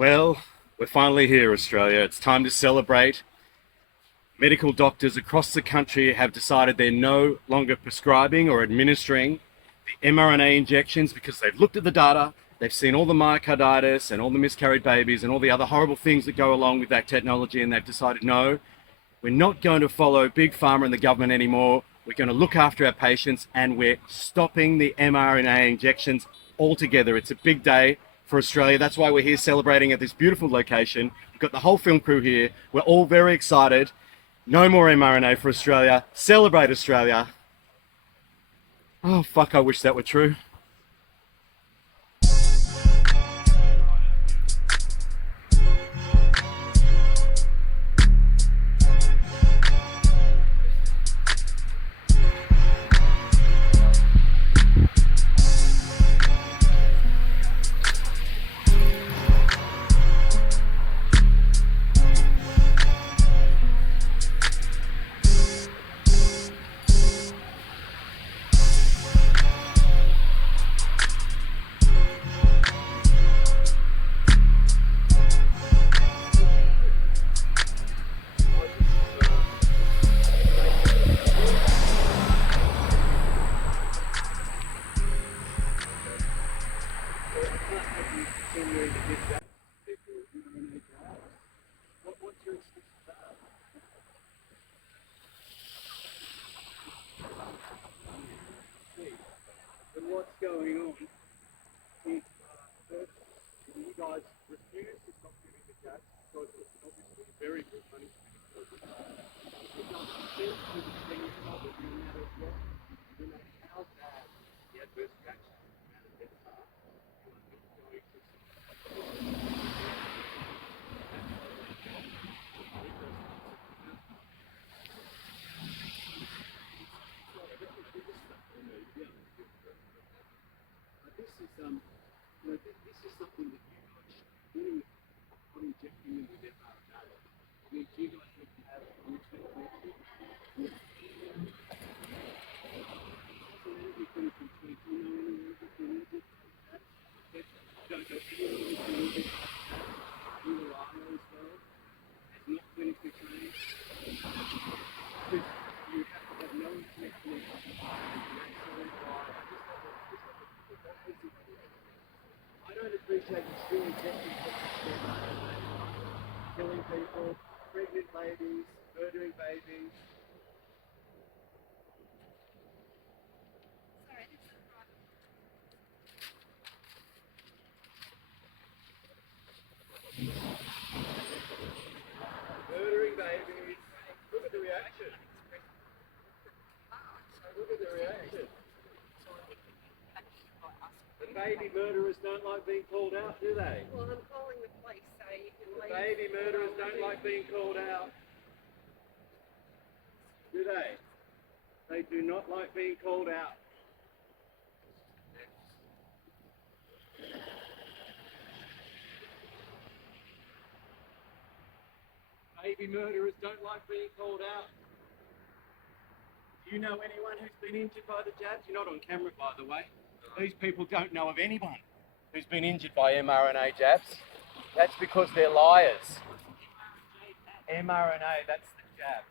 Well, we're finally here, Australia. It's time to celebrate. Medical doctors across the country have decided they're no longer prescribing or administering the mRNA injections because they've looked at the data, they've seen all the myocarditis and all the miscarried babies and all the other horrible things that go along with that technology, and they've decided, no, we're not going to follow Big Pharma and the government anymore. We're going to look after our patients, and we're stopping the mRNA injections altogether. It's a big day for Australia. That's why we're here celebrating at this beautiful location. We've got the whole film crew here. We're all very excited. No more mRNA for Australia. Celebrate Australia. Oh, fuck, I wish that were true. What's going on is first, you guys refuse to stop giving the jabs because it's obviously very good money to be given. It doesn't fit with the thing problem no matter what, no matter how bad the adverse reactions no matter deaths are, you are not going to this is something that you guys should be doing, not injecting them with mRNA. I mean, do you guys need to have an internet connection? Yes. Anything from 22 million injected? Don't go anywhere with the injected. You are as well. It's not clinically trained. You have to have no internet connection. I don't appreciate you still injecting people, killing people, pregnant ladies, murdering babies. Sorry, this is private. Murdering babies. Look at the reaction. Look at the reaction. The baby murderers don't like being called out, do they? Well, I'm calling the police so you can The leave. baby murderers don't like being called out, do they? They do not like being called out. Baby murderers don't like being called out. Do you know anyone who's been injured by the jabs? You're not on camera, by the way. These people don't know of anyone who's been injured by mRNA jabs. That's because they're liars. mRNA, that's the jab.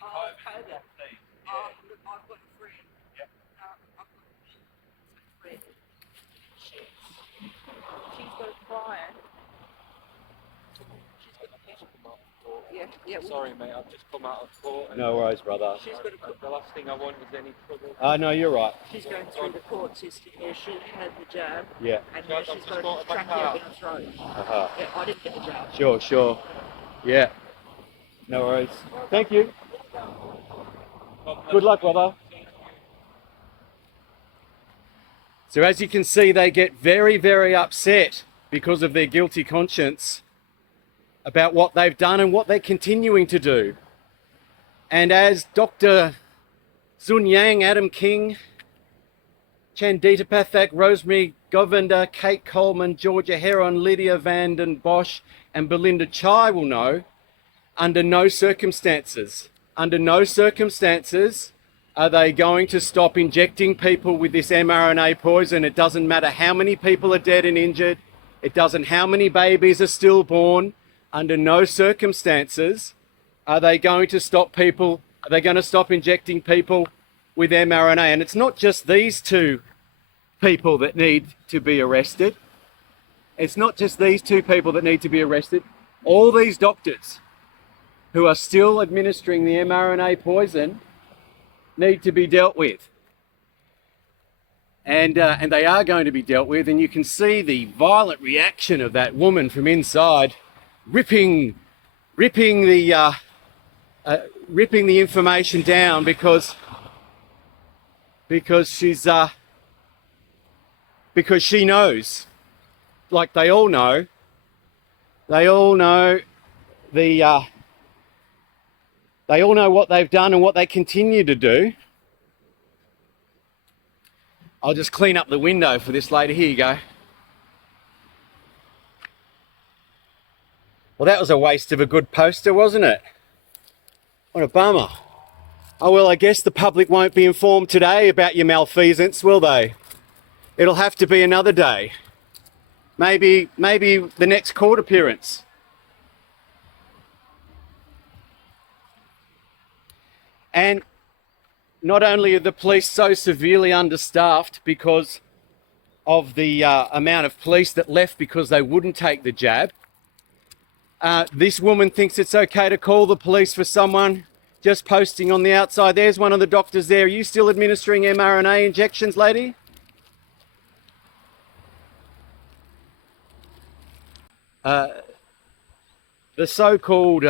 Oh, COVID. Yeah. Oh, look, I've got a friend. Yep. I've got a friend. She's got a client. Yeah. Sorry, mate, I've just come out of court. And No worries, brother. She's got a. the last thing I want is any trouble. No, you're right. She's going through the court system where she had the jab, Yeah. and now I've she's just got bought a it back trachea out. in her throat. Uh-huh. Yeah, I didn't get the jab. Sure. Yeah. No worries. Thank you. Good luck, brother. So as you can see, they get very, very upset because of their guilty conscience about what they've done and what they're continuing to do. And as Dr. Zun Yang, Adam King, Chandita Pathak, Rosemary Govinda, Kate Coleman, Georgia Heron, Lydia Vanden Bosch, and Belinda Chai will know, under no circumstances are they going to stop injecting people with this mRNA poison. It doesn't matter how many people are dead and injured. It doesn't how many babies are stillborn. Under no circumstances are they going to stop people, are they going to stop injecting people with mRNA? And it's not just these two people that need to be arrested. It's not just these two people that need to be arrested. All these doctors who are still administering the mRNA poison need to be dealt with. And they are going to be dealt with, and you can see the violent reaction of that woman from inside, ripping the information down because she knows, like they all know what they've done and what they continue to do. I'll just clean up the window for this later. Here you go. Well, that was a waste of a good poster, wasn't it? What a bummer. Oh, well, I guess the public won't be informed today about your malfeasance, will they? It'll have to be another day. Maybe the next court appearance. And not only are the police so severely understaffed because of the amount of police that left because they wouldn't take the jab, this woman thinks it's okay to call the police for someone just posting on the outside. There's one of the doctors there. Are you still administering mRNA injections, lady? The so-called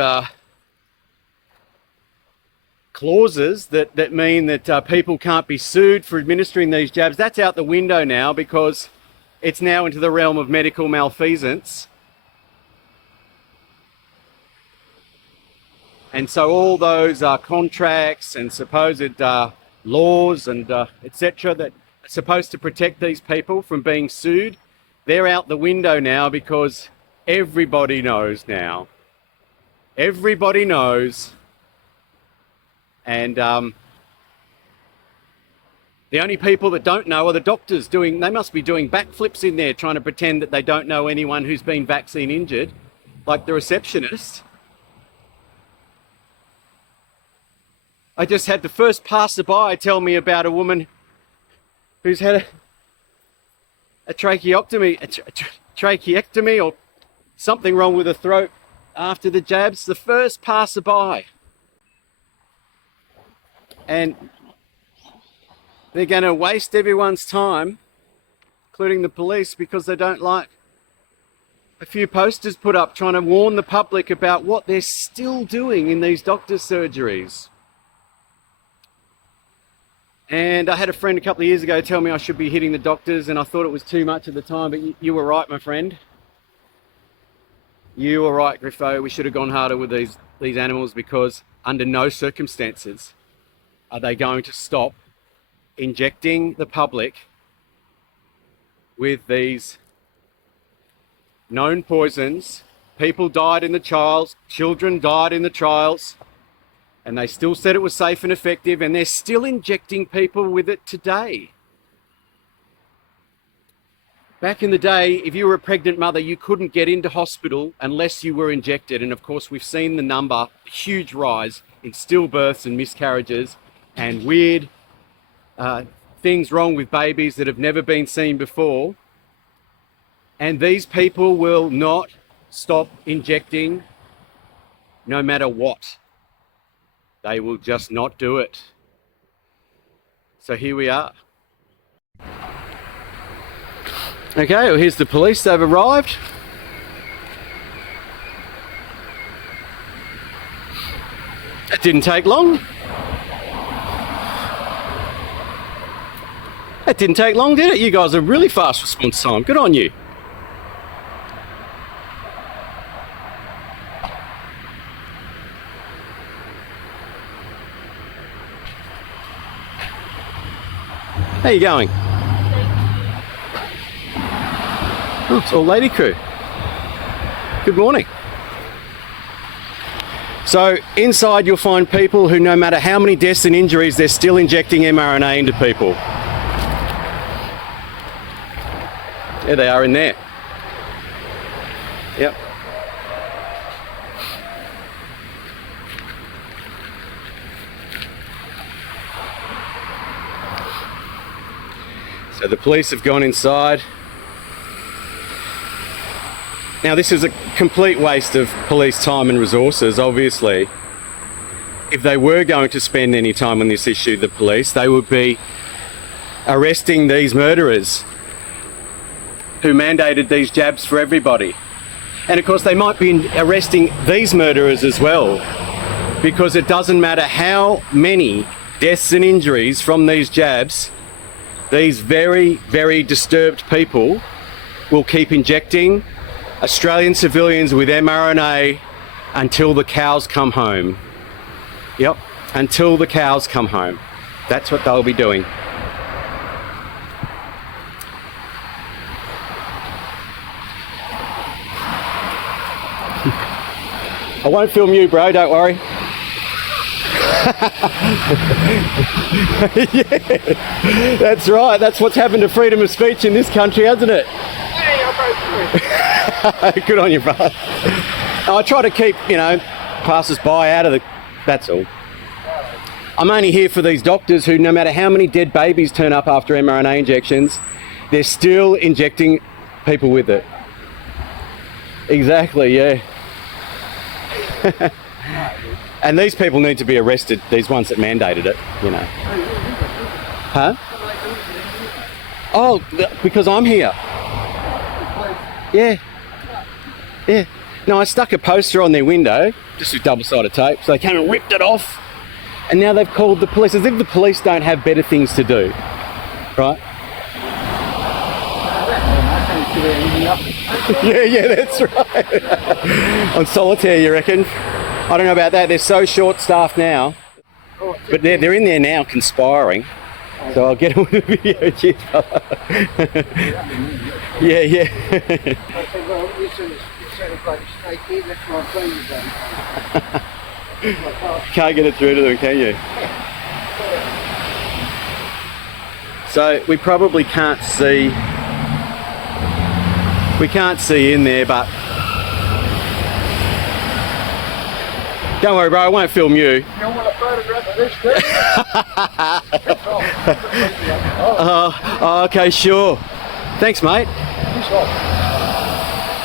clauses that mean that people can't be sued for administering these jabs, that's out the window now because it's now into the realm of medical malfeasance. And so all those contracts and supposed laws and etc. that are supposed to protect these people from being sued, they're out the window now because everybody knows now. Everybody knows. And the only people that don't know are the doctors they must be doing backflips in there trying to pretend that they don't know anyone who's been vaccine injured, like the receptionist. I just had the first passerby tell me about a woman who's had a tracheectomy or something wrong with her throat after the jabs. The first passerby. And they're going to waste everyone's time, including the police, because they don't like a few posters put up trying to warn the public about what they're still doing in these doctors' surgeries. And I had a friend a couple of years ago tell me I should be hitting the doctors, and I thought it was too much at the time, but you were right, my friend. You were right, Griffo. We should have gone harder with these animals, because under no circumstances are they going to stop injecting the public with these known poisons. People died in the trials, children died in the trials, and they still said it was safe and effective, and they're still injecting people with it today. Back in the day, if you were a pregnant mother, you couldn't get into hospital unless you were injected. And of course, we've seen the number, huge rise in stillbirths and miscarriages and weird things wrong with babies that have never been seen before. And these people will not stop injecting no matter what. They will just not do it. So here we are. Okay, well, here's the police. They've arrived. It didn't take long. It didn't take long, did it? You guys are really fast response time. Good on you. How you going? Oh, it's all lady crew. Good morning. So inside you'll find people who, no matter how many deaths and injuries, they're still injecting mRNA into people. There they are in there. Yep. So the police have gone inside. Now this is a complete waste of police time and resources, obviously. If they were going to spend any time on this issue, the police, they would be arresting these murderers who mandated these jabs for everybody. And of course they might be arresting these murderers as well, because it doesn't matter how many deaths and injuries from these jabs, these very, very disturbed people will keep injecting Australian civilians with mRNA until the cows come home. Yep, until the cows come home. That's what they'll be doing. I won't film you, bro, don't worry. Yeah, that's right. That's what's happened to freedom of speech in this country, hasn't it? Good on you, brother. I try to keep, you know, passers-by out of the... That's all. I'm only here for these doctors who, no matter how many dead babies turn up after mRNA injections, they're still injecting people with it. Exactly, yeah. And these people need to be arrested, these ones that mandated it, you know. Huh? Oh, because I'm here. Yeah. Yeah. No, I stuck a poster on their window, just with double-sided tape, so they came and ripped it off. And now they've called the police, as if the police don't have better things to do. Right? Yeah, that's right. On solitaire, you reckon? I don't know about that. They're so short-staffed now. But they're in there now conspiring. So I'll get on with the video. Cheers, fella. Yeah. Can't get it through to them, can you? So we probably can't see. We can't see in there, but don't worry, bro. I won't film you. You don't want a photograph of this, do you? Oh, okay, sure. Thanks, mate.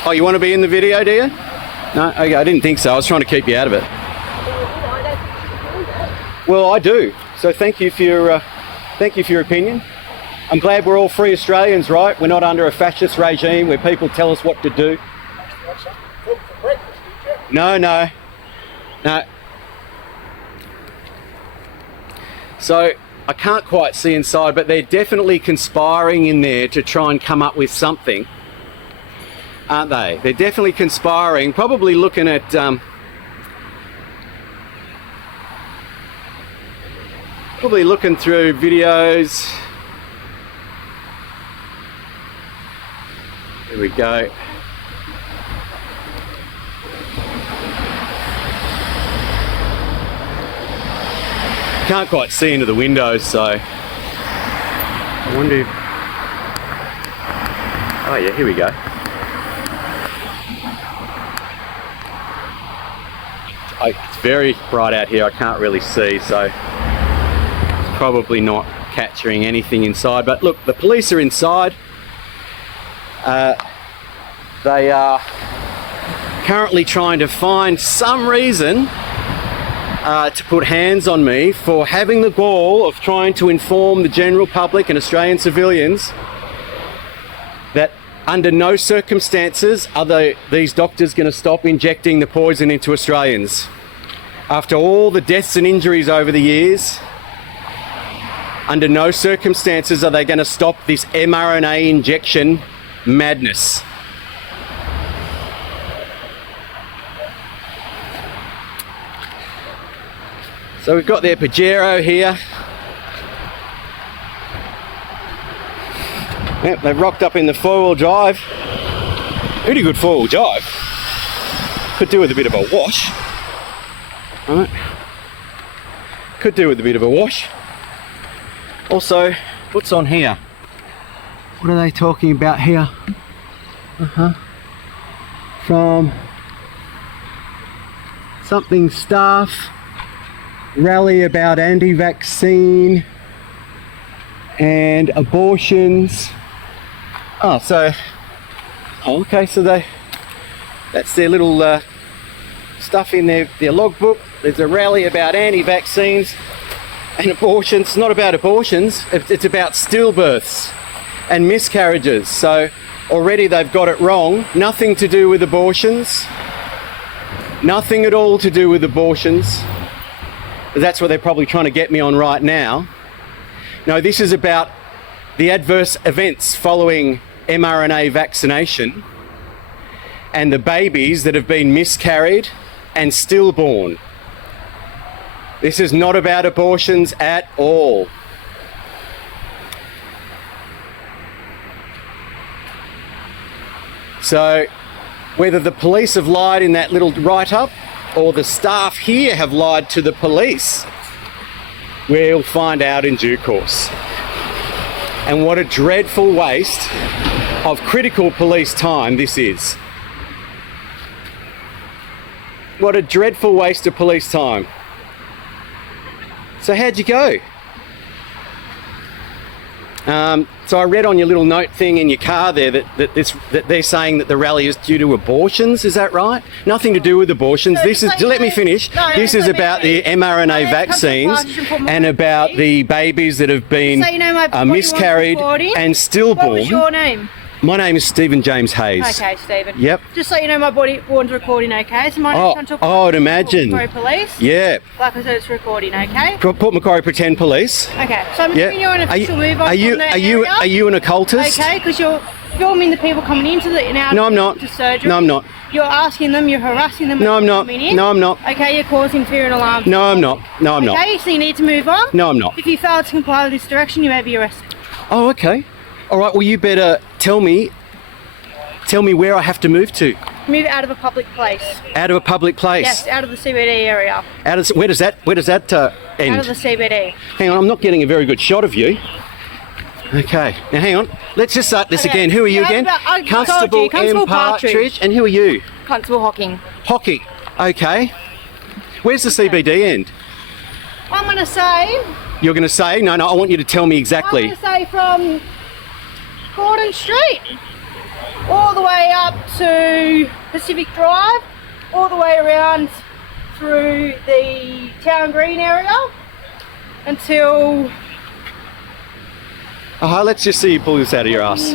Oh, you want to be in the video, do you? No, okay. I didn't think so. I was trying to keep you out of it. Well, I do. So thank you for your opinion. I'm glad we're all free Australians, right? We're not under a fascist regime where people tell us what to do. No. So I can't quite see inside, but they're definitely conspiring in there to try and come up with something, aren't they? They're definitely conspiring, probably looking at probably looking through videos. There we go. Can't quite see into the windows, so I wonder if... Oh yeah, here we go. It's very bright out here, I can't really see, so it's probably not capturing anything inside. But look, the police are inside. They are currently trying to find some reason to put hands on me for having the gall of trying to inform the general public and Australian civilians that under no circumstances are these doctors going to stop injecting the poison into Australians. After all the deaths and injuries over the years, under no circumstances are they going to stop this mRNA injection madness. So we've got their Pajero here. Yep, they've rocked up in the four-wheel drive. Pretty good four-wheel drive. Could do with a bit of a wash. Alright. Could do with a bit of a wash. Also, what's on here? What are they talking about here? from something staff, rally about anti-vaccine and abortions. Oh, so, okay, so that's their little stuff in their logbook. There's a rally about anti-vaccines and abortions. It's not about abortions, it's about stillbirths and miscarriages. So already they've got it wrong. Nothing to do with abortions. Nothing at all to do with abortions. That's what they're probably trying to get me on right now. No, this is about the adverse events following mRNA vaccination and the babies that have been miscarried and stillborn. This is not about abortions at all. So whether the police have lied in that little write-up or the staff here have lied to the police, we'll find out in due course. And what a dreadful waste of critical police time this is. What a dreadful waste of police time. So how'd you go? So I read on your little note thing in your car there that they're saying that the rally is due to abortions. Is that right? Nothing to do with abortions. This is, let me finish. This is about the mRNA vaccines and about the babies that have been miscarried and stillborn. What was your name? My name is Stephen James Hayes. Okay, Stephen. Yep. Just so you know, my body warned recording, okay? So my name's I would imagine. Macquarie Police. Yeah. Like I said, it's recording, okay? Port Macquarie Pretend Police. Okay, so I'm giving you an official move on are you an occultist? Okay, because you're filming the people coming into the No, I'm not. surgery. No, I'm not. You're asking them, you're harassing them. No, I'm not. Coming in. No, I'm not. Okay, you're causing fear and alarm. No, I'm not. No, I'm not. Okay, so you need to move on. No, I'm not. If you fail to comply with this direction, you may be arrested. Oh, okay. All right. Well, you better tell me where I have to move to. Move out of a public place. Out of a public place. Yes, out of the CBD area. Where does that end? Out of the CBD. Hang on, I'm not getting a very good shot of you. Okay. Now hang on. Let's just start this again. Who are you again? Constable M. Partridge. And who are you? Constable Hocking. Hockey. Okay. Where's the CBD end? I'm going to say... You're going to say? No, I want you to tell me exactly. I'm going to say from Gordon Street all the way up to Pacific Drive, all the way around through the Town Green area until... Let's just see you pull this out of your ass.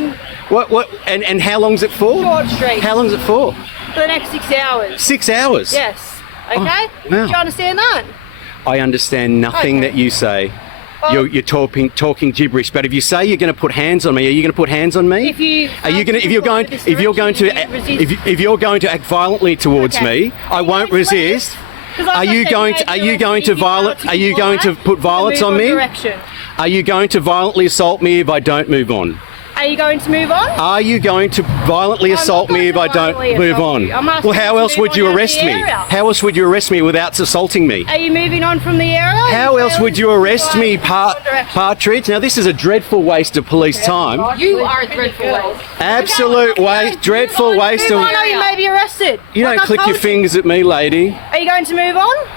What? And how long's it for? George Street. How long's it for? For the next 6 hours. 6 hours? Yes. Okay? Wow. Do you understand that? I understand nothing that you say. Well, You're talking gibberish. But if you say you're going to put hands on me, are you going to put hands on me? If you if you're going to act violently towards me, I won't resist. Are you going to put violence on me? Are you going to violently assault me if I don't move on? Are you going to move on? Are you going to violently assault me if I don't move on? Well, how else would you arrest me? How else would you arrest me without assaulting me? Are you moving on from the area? How else would you arrest me, Partridge? Now, this is a dreadful waste of police time. You are a dreadful waste. Absolute waste, dreadful waste of... I know you may be arrested. You don't click your fingers at me, lady. Are you going to move on?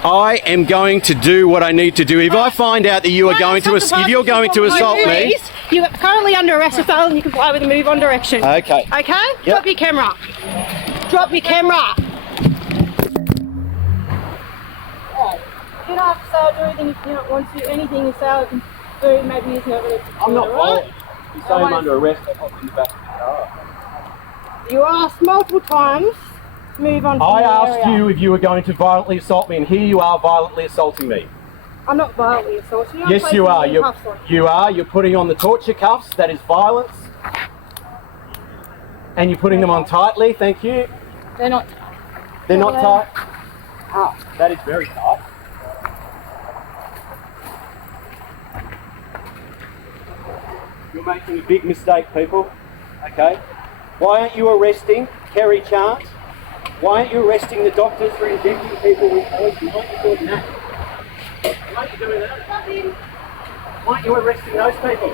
I am going to do what I need to do. If I find out that you are going to, if you're going to assault me... You're currently under arrest for failing to comply with the move on direction. Okay. Okay? Yep. Drop your camera. Drop your camera. Right. You don't have to say do anything if you don't want to. Anything you say can do, maybe it's not really... I'm not right? You say I'm under arrest, I'll pop in the back of the car. You asked multiple times to move on from I the asked area. you if you were going to violently assault me, and here you are violently assaulting me. I'm not violently assaulting you. I'm Yes, you placing are. your cuffs on. You are. You're putting on the torture cuffs. That is violence. And you're putting them on tightly. Thank you. They're not. They're not tight. Ah, that is very tight. You're making a big mistake, people. Okay. Why aren't you arresting Kerry Chant? Why aren't you arresting the doctors for injecting people with poison? Why aren't you doing that? Why aren't you doing that? Why aren't you arresting those people?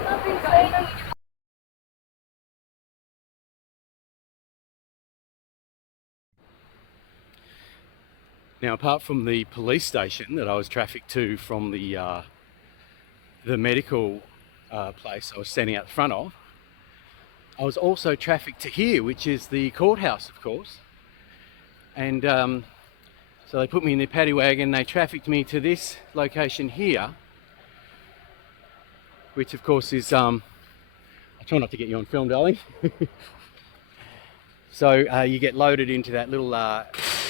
Now, apart from the police station that I was trafficked to from the medical place I was standing out the front of, I was also trafficked to here, which is the courthouse, of course. And so they put me in their paddy wagon, they trafficked me to this location here, which of course is, I'll try not to get you on film, darling. So you get loaded into that little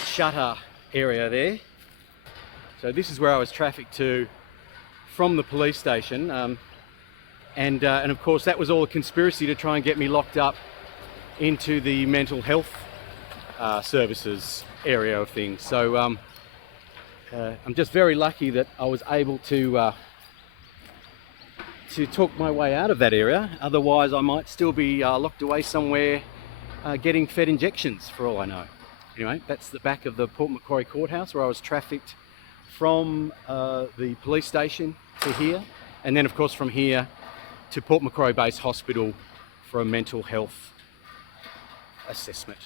shutter area there. So this is where I was trafficked to from the police station. And of course that was all a conspiracy to try and get me locked up into the mental health services area of things. So I'm just very lucky that I was able to talk my way out of that area. Otherwise I might still be locked away somewhere getting fed injections for all I know. Anyway, that's the back of the Port Macquarie courthouse where I was trafficked from the police station to here, and then of course from here to Port Macquarie Base Hospital for a mental health assessment.